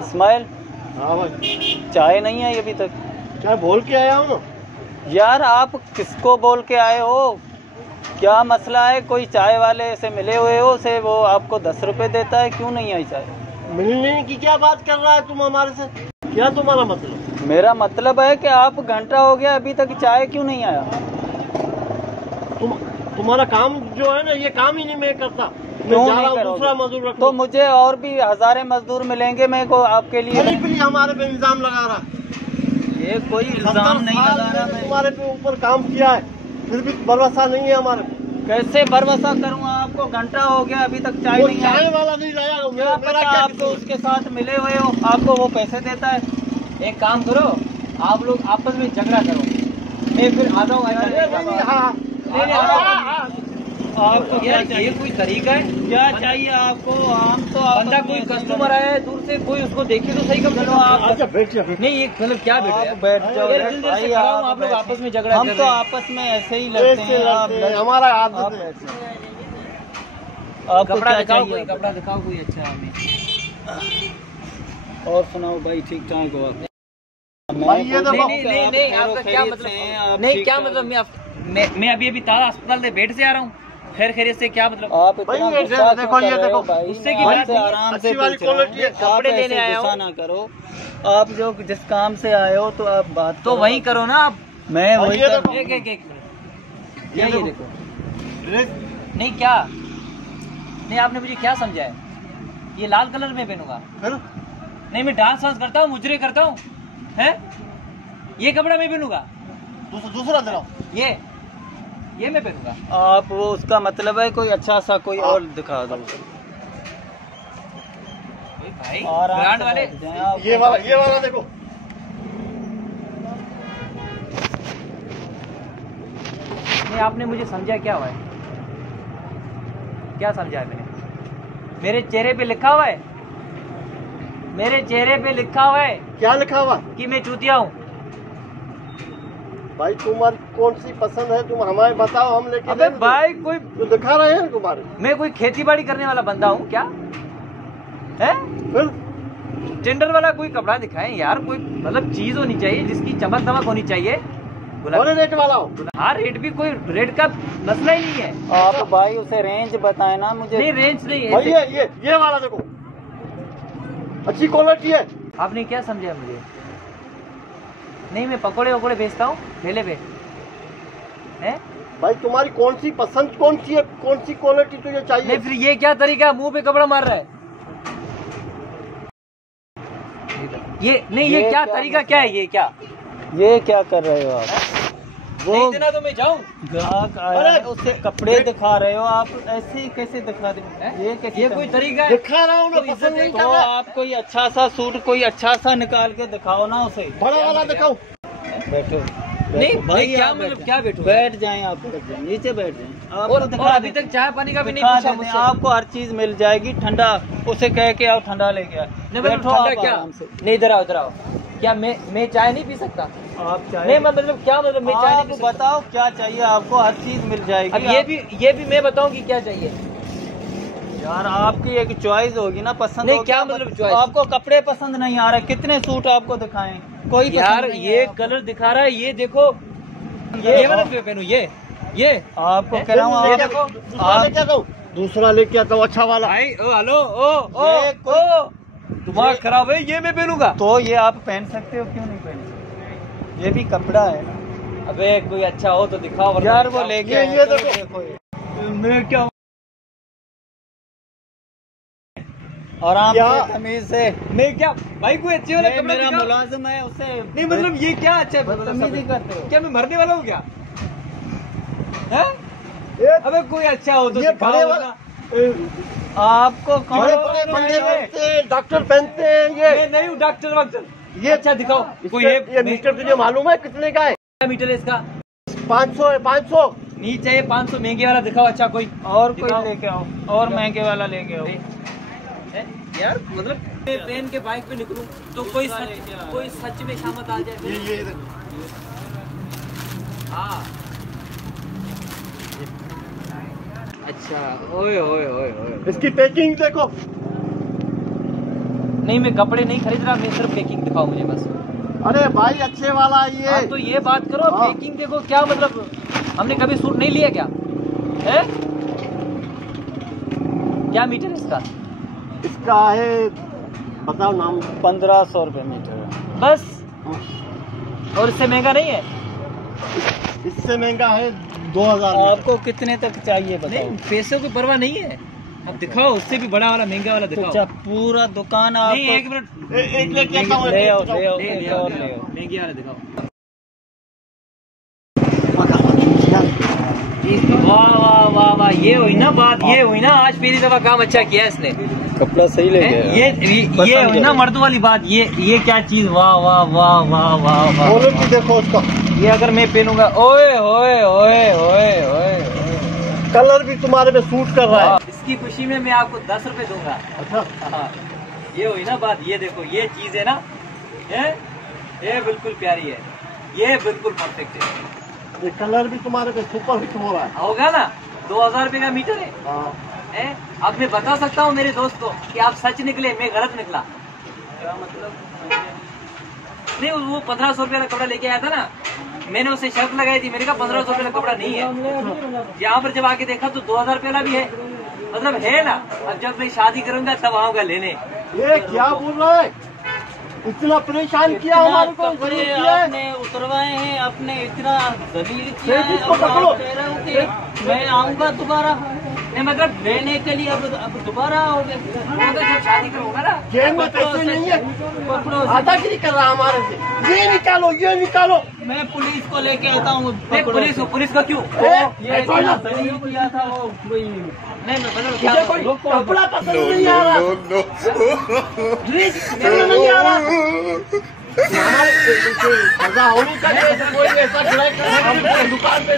इस्माइल। हाँ भाई। चाय नहीं आई अभी तक? चाय बोल के आया हूँ। यार आप किसको बोल के आए हो? क्या मसला है? कोई चाय वाले से मिले हुए हो से वो आपको 10 रुपए देता है, क्यों नहीं आई चाय? मिलने की क्या बात कर रहा है तुम हमारे से? क्या तुम्हारा मतलब? मेरा मतलब है कि आप घंटा हो गया अभी तक चाय क्यों नहीं आया? तुम्हारा काम जो है ना, ये काम ही नहीं मैं करता। क्यों मैं जा नहीं रहा हूँ करोगे? दूसरा मजदूर रख तो मुझे और भी हजारे मजदूर मिलेंगे मेरे को आपके लिए। हमारे पे इल्जाम लगा रहा है। ये कोई इल्जाम नहीं लगा रहा मैं। तुम्हारे पे ऊपर काम किया है, फिर भी भरोसा नहीं है हमारे पे। कैसे भरोसा करूँगा? आपको घंटा हो गया अभी तक चाय नहीं आई। चाय वाला नहीं लाया। क्या पता आपको उसके साथ मिले हुए हो, आपको वो पैसे देता है। एक काम करो, आप लोग आपस में झगड़ा करो, मैं फिर आ जाऊँ। आपको क्या चाहिए? ये कोई तरीका है? क्या चाहिए आपको? हम तो बंदा कोई कस्टमर आया है दूर से, कोई उसको देखे तो सही। कब चलो आप बैठ जाओ। नहीं, ये मतलब क्या बैठ जाओ भाई, आप लोग आपस में झगड़ा। हम तो आपस में ऐसे ही लड़ते हैं। हमारा कपड़ा दिखाओ, कोई कपड़ा दिखाओ कोई अच्छा हमें। और सुनाओ भाई, ठीक ठाक हो आप? नहीं, आपका क्या मतलब? नहीं, क्या मतलब? मैं अभी ताला अस्पताल से बेड से आ रहा हूँ। खैर खैरियत से क्या मतलब? आप इतना गुस्सा देखो, ये देखो उससे की बात आराम से कपड़े लेने आया हो। गुस्सा ना करो। आप जो जिस काम से आए हो तो आप बात तो वही करो ना आप। मैं वही कर एक मिनट, ये देखो। नहीं क्या? नहीं, आपने मुझे क्या समझा है? ये लाल कलर में पहनूंगा? नहीं, मैं डांस वांस करता हूँ, मुजरे करता हूँ, है? ये कपड़ा मैं पहनूंगा? दूसरा दिखाओ। ये मैं पहनूंगा। आप वो उसका मतलब है कोई अच्छा सा कोई और दिखा दो भाई। ब्रांड वाले ये वाला देखो। नहीं, आपने मुझे समझा क्या हुआ है? क्या समझा है मैंने? मेरे चेहरे पे लिखा हुआ है, मेरे चेहरे पे लिखा हुआ है। क्या लिखा हुआ? कि मैं चूतिया हूँ। भाई तुम्हारी कौन सी पसंद है, तुम हमें बताओ, हम लेके। अबे भाई, कोई तो दिखा रहे हैं तुम्हारे। मैं कोई खेती बाड़ी करने वाला बंदा हूँ क्या? है फिर टेंडर वाला कोई कपड़ा दिखाएं यार। कोई मतलब चीज होनी चाहिए जिसकी चमक दमक होनी चाहिए। रेट वाला हो। हाँ, रेट भी कोई रेट का मसला ही नहीं है। आप भाई उसे रेंज बताए ना मुझे। नहीं, रेंज नहीं है भाई। ये वाला देखो, अच्छी क्वालिटी है। आपने क्या समझा मुझे? नहीं, मैं पकोड़े वकोड़े बेचता हूँ ठेले पे, है? भाई तुम्हारी कौन सी पसंद कौन सी है, कौन सी क्वालिटी तुझे चाहिए? नहीं, फिर ये क्या तरीका है? मुंह पे कपड़ा मार रहा है ये? नहीं, ये क्या तरीका? क्या है ये क्या कर रहे हो आप? नहीं देना तो मैं जाऊँ। ग्राहक आया उसे कपड़े दिखा रहे हो आप, ऐसे ही कैसे दिखा दे? ये कोई तरीका है? दिखा रहा हूँ ना, पसंद नहीं कर रहा। आप कोई अच्छा सा सूट कोई अच्छा सा निकाल के दिखाओ ना उसे। बड़ा वाला दिखाओ। बैठो नहीं भाई, क्या मतलब? क्या बैठो? बैठ जाएं आप, नीचे बैठ जाएं। और अभी तक चाय पानी का भी नहीं पूछा मुझसे। आपको हर चीज मिल जाएगी। ठंडा उसे कह के आओ, ठंडा लेके आओ। बैठो आप आराम से। नहीं, इधर आओ। क्या मैं चाय नहीं पी सकता? आप चाय नहीं, मतलब क्या मतलब? मैं चाय नहीं पी सकता? बताओ क्या चाहिए आपको, हर चीज मिल जाएगी। अब ये भी मैं बताऊं कि क्या चाहिए? यार आपकी एक चॉइस होगी ना, पसंद नहीं, क्या मतलब चॉइस? आपको कपड़े पसंद नहीं आ रहे, कितने सूट आपको दिखाएं? कोई यार ये कलर दिखा रहा है, ये देखो, ये वाला पहनूं? ये आपको कह रहा हूँ, ये देखो। दूसरा लेके आता हूँ अच्छा वाला। भाई हेलो, ओ दिमाग खराब है, ये मैं पहनूंगा? तो ये आप पहन सकते हो, क्यों नहीं पहन सकते? ये भी कपड़ा है ना। अबे कोई अच्छा हो तो दिखाओ यार, वो लेके ये देखो। मैं क्या आराम से तमीज से। नहीं क्या भाई, कोई अच्छे वाला कपड़ा मेरा मुलाजिम है, उसे नहीं मतलब ये क्या अच्छा बदतमीजी करते हो? क्या मैं मरने वाला हूँ क्या? है? अबे कोई अच्छा हो तो दिखाओ ना। आपको डॉक्टर पहनते हैं ये। मैं नहीं हूँ डॉक्टर वॉक्टर। ये अच्छा दिखाओ कोई। ये मीटर तुझे मालूम है कितने का है? क्या मीटर है इसका? 500 है। 500 नहीं चाहिए, 500 महंगे वाला दिखाओ अच्छा कोई। और कोई लेके आओ, और महंगे वाला लेके आओ। यार मतलब ट्रेन के बाइक पे निकलूं तो कोई सच में शामत आ जाए। ये हाँ अच्छा, ओए ओए ओए ओए, इसकी पैकिंग देखो। नहीं मैं कपड़े नहीं खरीद रहा, मैं सिर्फ पैकिंग दिखाओ मुझे बस। अरे भाई अच्छे वाला ये। आप तो ये बात करो, हाँ। पैकिंग देखो क्या मतलब, हमने कभी सूट नहीं लिया क्या है? क्या मीटर है इसका? इसका है बताओ नाम। 1500 रुपये मीटर बस, और इससे महंगा नहीं है? इससे महंगा है 2000। आपको कितने तक चाहिए बताओ? नहीं पैसों की परवाह नहीं है, अब दिखाओ उससे भी बड़ा वाला महंगा वाला दिखाओ। अच्छा पूरा दुकान नहीं आपको एक मिनट, एक लेके आता हूँ। ले आओ ले आओ ले एक आओ, और ले ले आओ, आओ। महंगी वाला दिखाओ। वाह वाह वाह वाह, ये हुई ना बात, ये हुई ना, आज पहली दफा काम अच्छा किया इसने। कपड़ा सही ले गया। ये हुई ना मर्दों वाली बात, ये क्या चीज, वाह वाह वाह वाह वाह वाह। बोलो कि देखो उसका ये अगर मैं पहनूंगा, ओए ओए ओए ओए ओए, कलर भी तुम्हारे पे सूट कर रहा है। इसकी खुशी में मैं आपको 10 रुपए दूंगा। अच्छा हाँ, ये हुई ना बात, ये देखो ये चीज है ना, ये बिल्कुल प्यारी है, ये बिल्कुल परफेक्ट है। ये कलर भी तुम्हारे पे सुपर हिट हो रहा है। होगा ना, 2000 रुपए का मीटर है। हाँ। अब मैं बता सकता हूँ मेरे दोस्त को कि आप सच निकले, मैं गलत निकला। क्या मतलब? नहीं वो 1500 रुपए का कपड़ा लेके आया था ना, मैंने उसे शर्त लगाई थी, मैंने कहा 1500 रुपए का कपड़ा नहीं है। यहाँ पर जब आके देखा तो 2000 रुपए वाला भी है, मतलब है ना। अब जब मैं शादी करूंगा तब आऊंगा लेने। ये क्या बोल रहा है? इतना परेशान किया हमारे को, कपड़े जरूर किया है। आपने उतरवाए हैं, आपने इतना दलील किया फिर है, इसको अब आप पकड़ो। कह रहे हो कि मैं आऊंगा दोबारा नहीं मतलब लेने के लिए, अब दोबारा आओगे? वो तो जब शादी करूंगा ना। जेब में पैसे नहीं है, पकड़ो से। आदागिरी कर रहा है हमारे से। ये निकालो, ये निकालो। मैं पुलिस को लेके आता हूँ। नहीं, पुलिस का क्यों? ये छोड़ दो। दलील किया था वो कोई। नहीं मतलब क्या मुझे कोई कपड़ा पसंद नहीं आ रहा, ड्रेस पसंद नहीं आ रहा। हमारे सजा होनी चाहिए। कोई ऐसा खड़ा कर दुकान पे